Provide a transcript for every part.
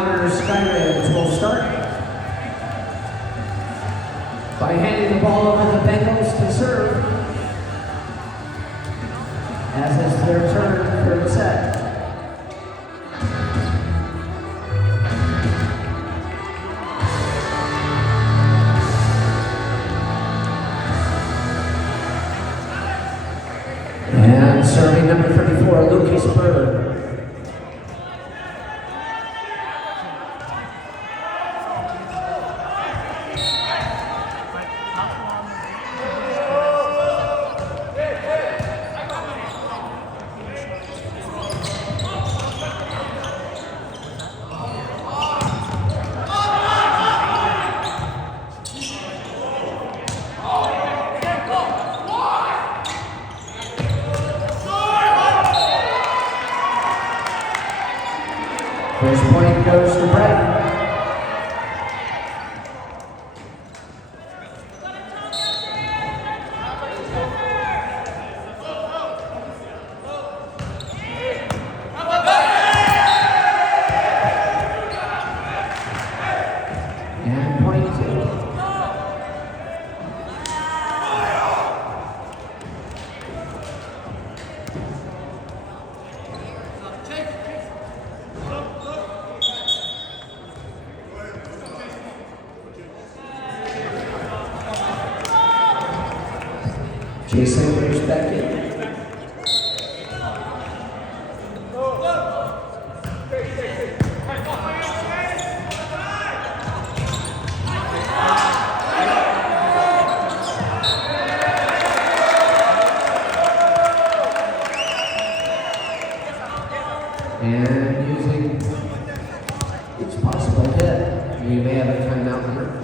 Yonkers Skyreds will start by handing the ball over to the Bengals to serve, as it's their turn for the set. And serving number 34, Lucas Bird. First point goes to Brett. And point two. Jason Rich Beckett. And using each possible hit, we may have a timeout here.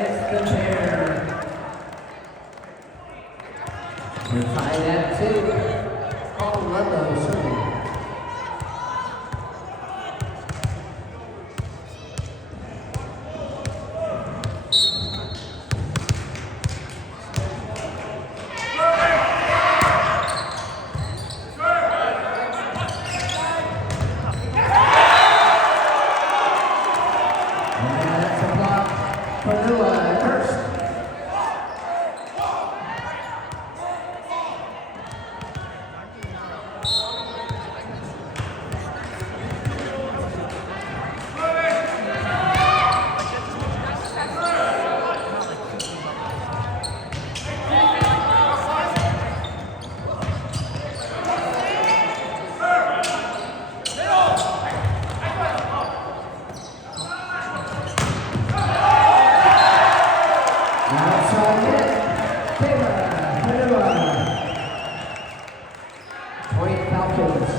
It's the pair. We're tied at 2. Oh, Ludlow serving. Point Falcons.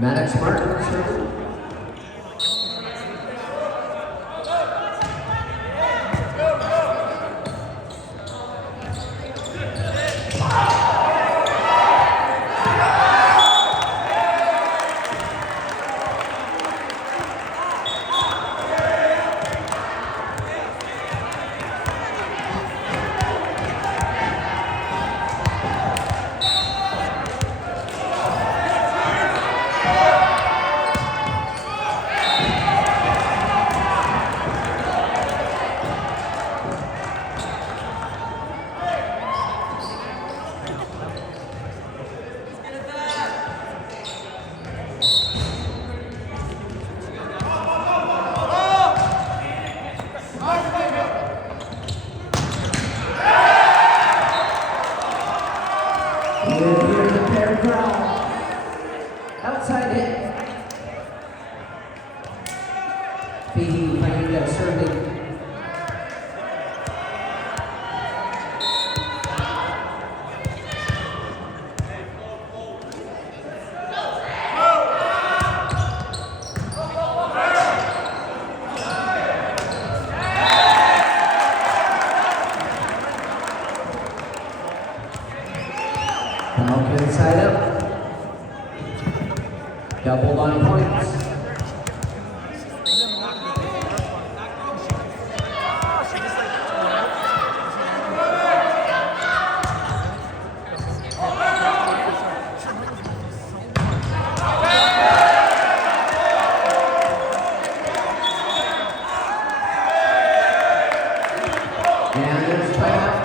Maddox Martin serving. serving. Falcons side up. Doubled on points. And there's timeout.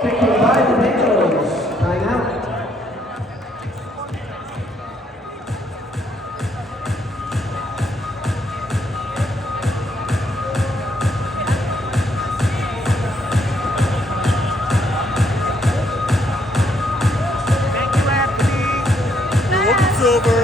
Kicked by the Bengals. Timeout. Silver.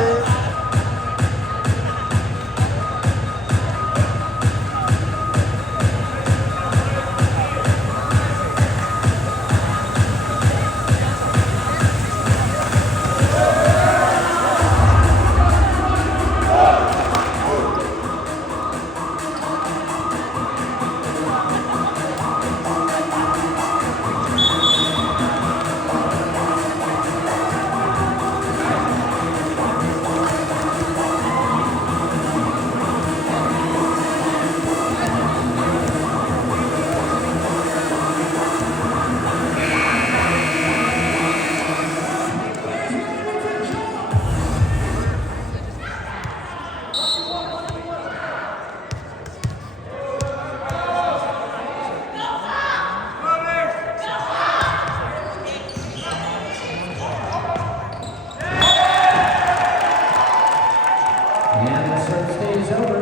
And the serve stays over.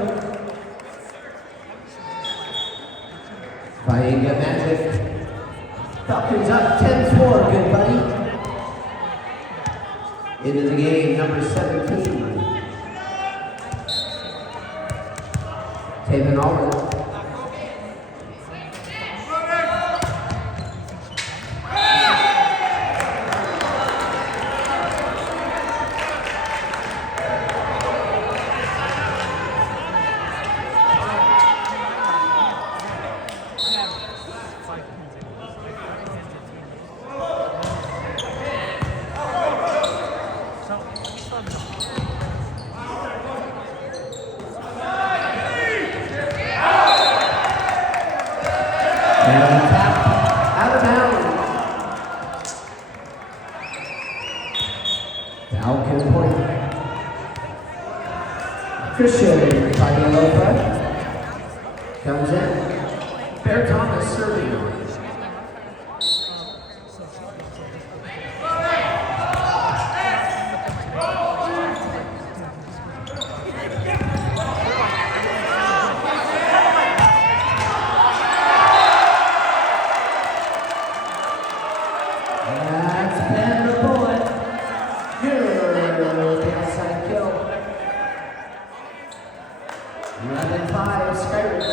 Painga Magic. Falcons up 10-4, good buddy. Into the game, number 17. Taven Allred. And the tap out of bounds. Falcon point. Christian Taglialofa comes in. Bear Thomas serving. That's Ben the Bullet. Good. The outside kill. 11-5 Skyridge.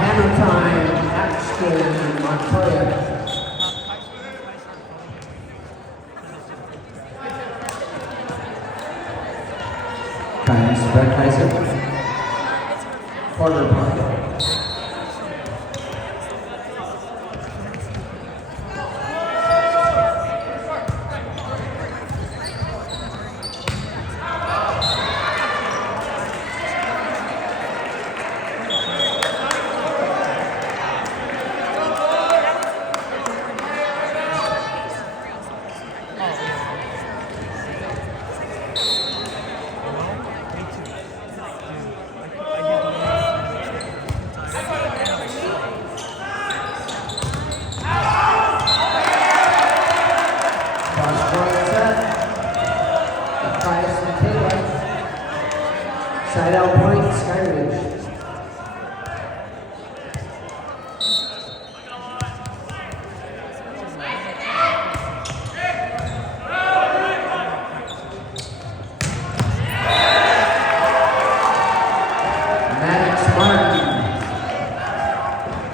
Hammer time. Axton Montoya. Brett Kaiser. Corner pocket.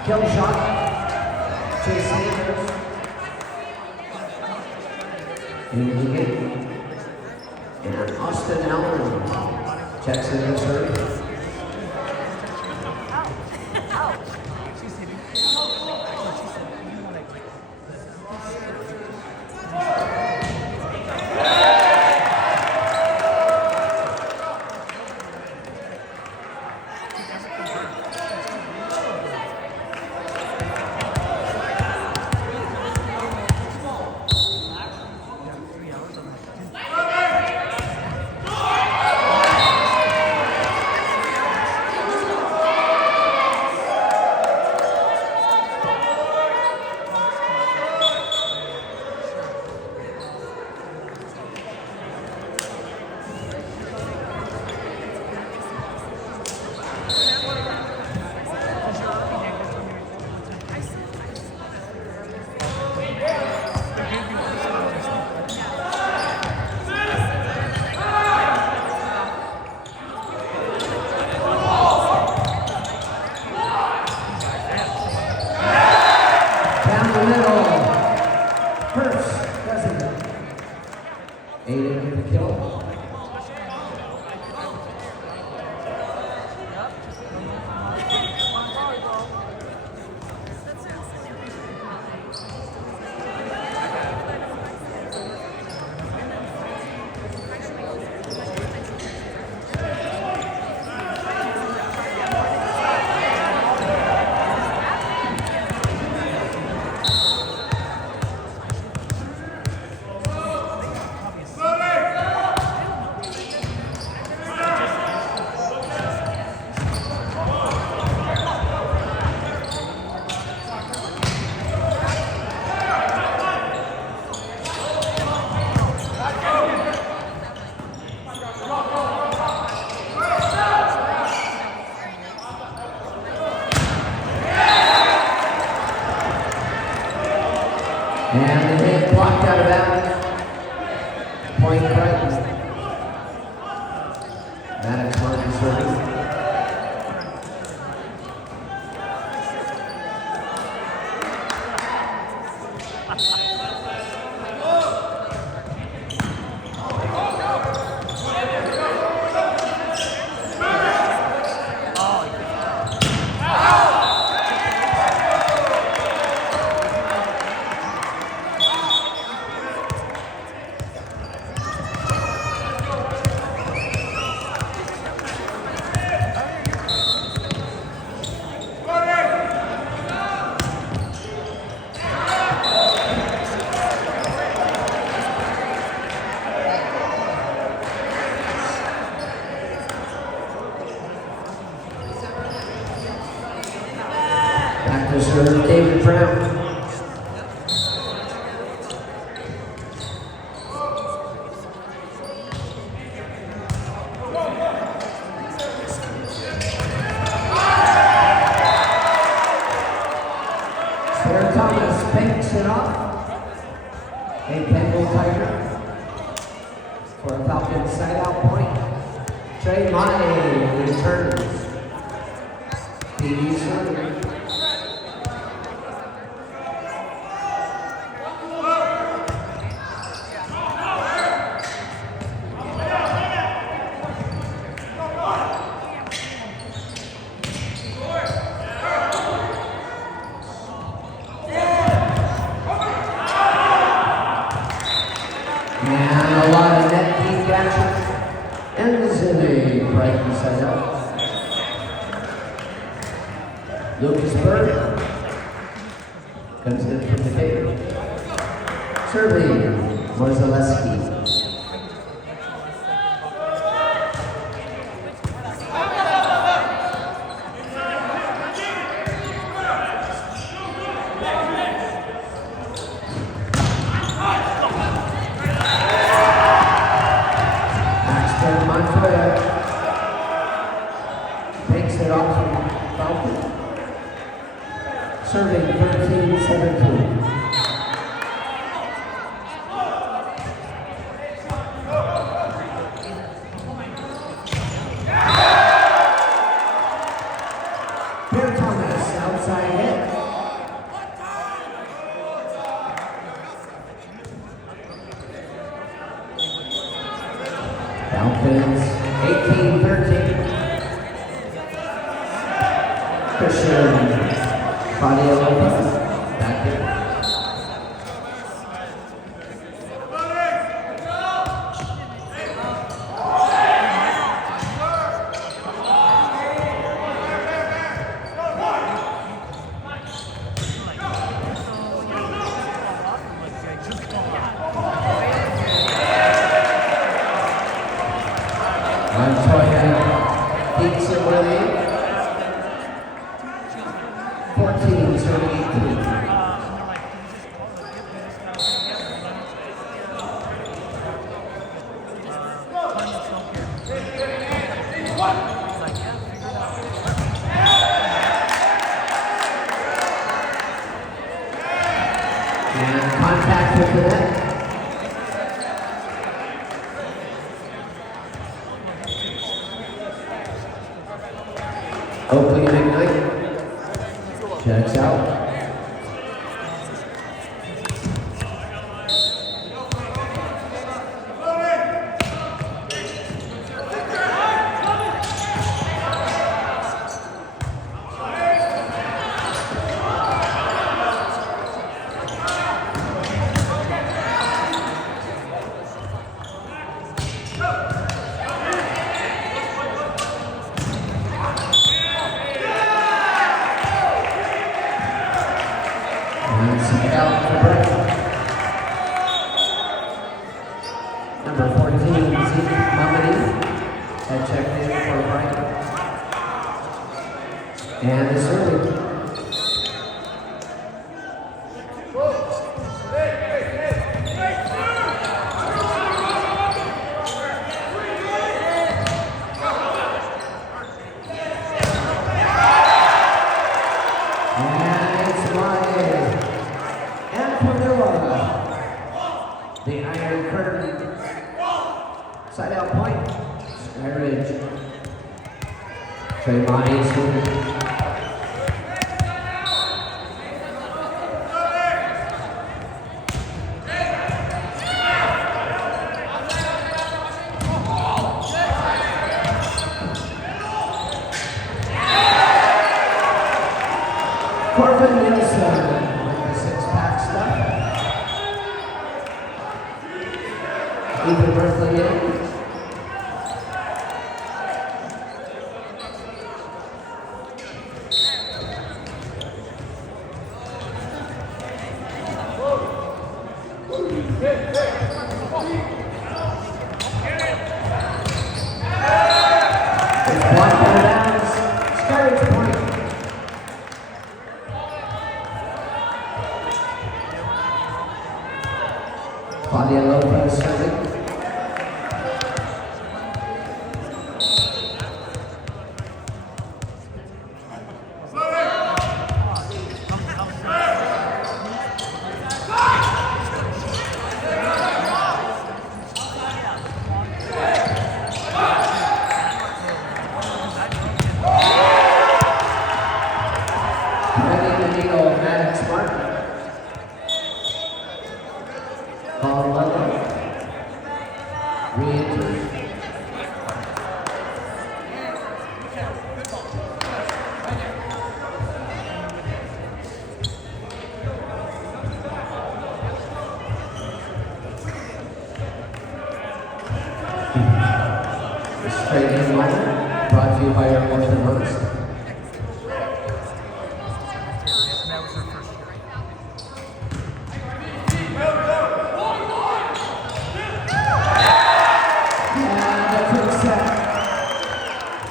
Kill shot. Chase Sanders. And Austin Allen checks in the serve. And the hit blocked out of bounds. Point Brighton. Maddox Martin serving. Back to serve David Brown. Sarah Thomas banks it off. A Bengal Tiger for a Falcon side-out point. Trey Mai returns. PD serving. And a lot of net deep action ends in a Brighton side out. Lucas Bird comes in from the table. Serving Morzaleski. Axton Montoya takes it off from Falcon. Serving 13-17. Bear Thomas, outside hit. Falcons 18-13. Christian Claudia Lopez, back here. Montoya beats it with 14-18. And contact with the net. Oakley McKnight checks out. Out for break. Number 14, Zeke Mamadi, had checked in for a break. And the serving. The Iron Curtain, side out point, Skyridge, Trayvon Easton. Corbin Nielsen with the six-pack stuff. Ethan Berkeley in. It's blocked out of bounds. Skyridge point. Claudia Lopez serving. Maddox Martin. Paul Ludlow. Re-enters. The straight in line brought to you by our Morton Hurst.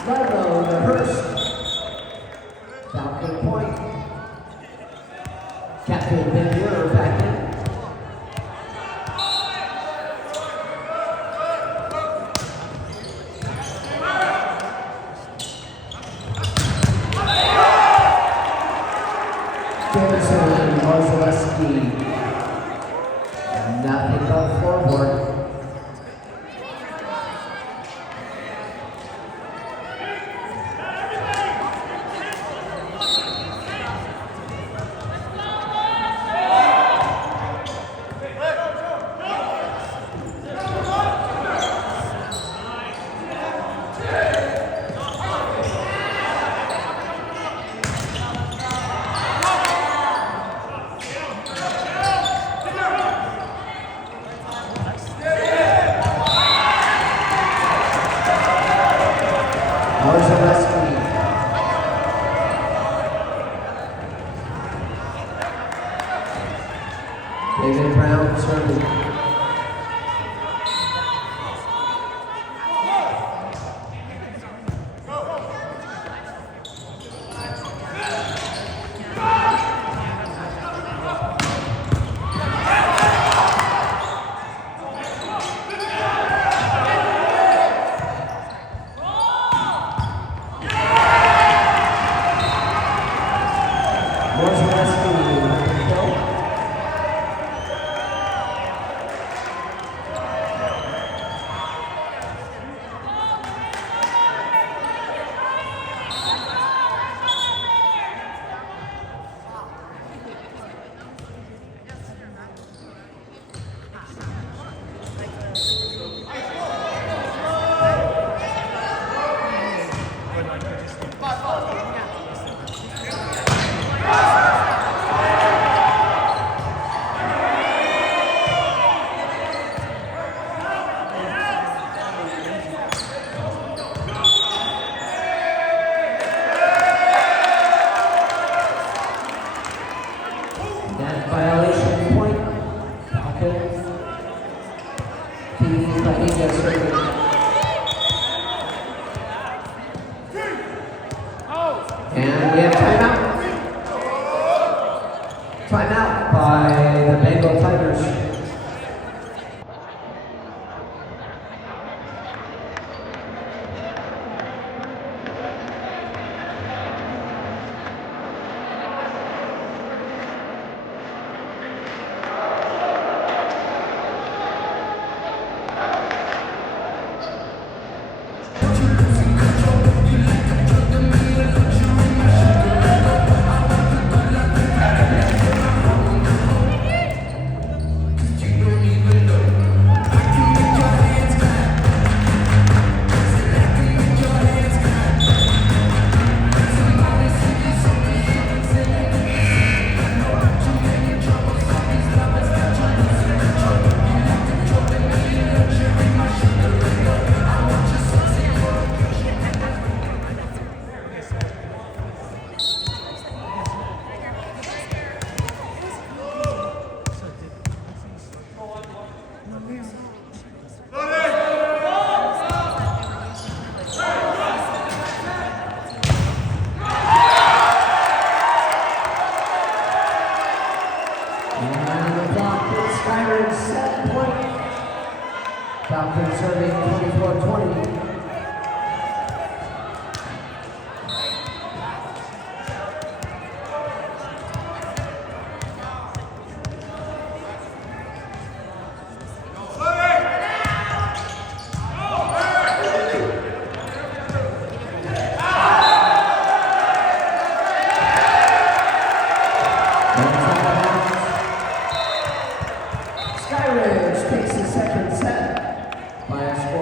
Ludlow to Hurst. Falcon point. Captain Ben Muir back in. Davison and Marzaleski. Nothing but floorboard. David Brown serving. That violation point, pocket. TV by Inga serving. And we have timeout. Timeout by the Bengal Tigers. And the clock is Skyrim 7 point. Falcons serving 24-20.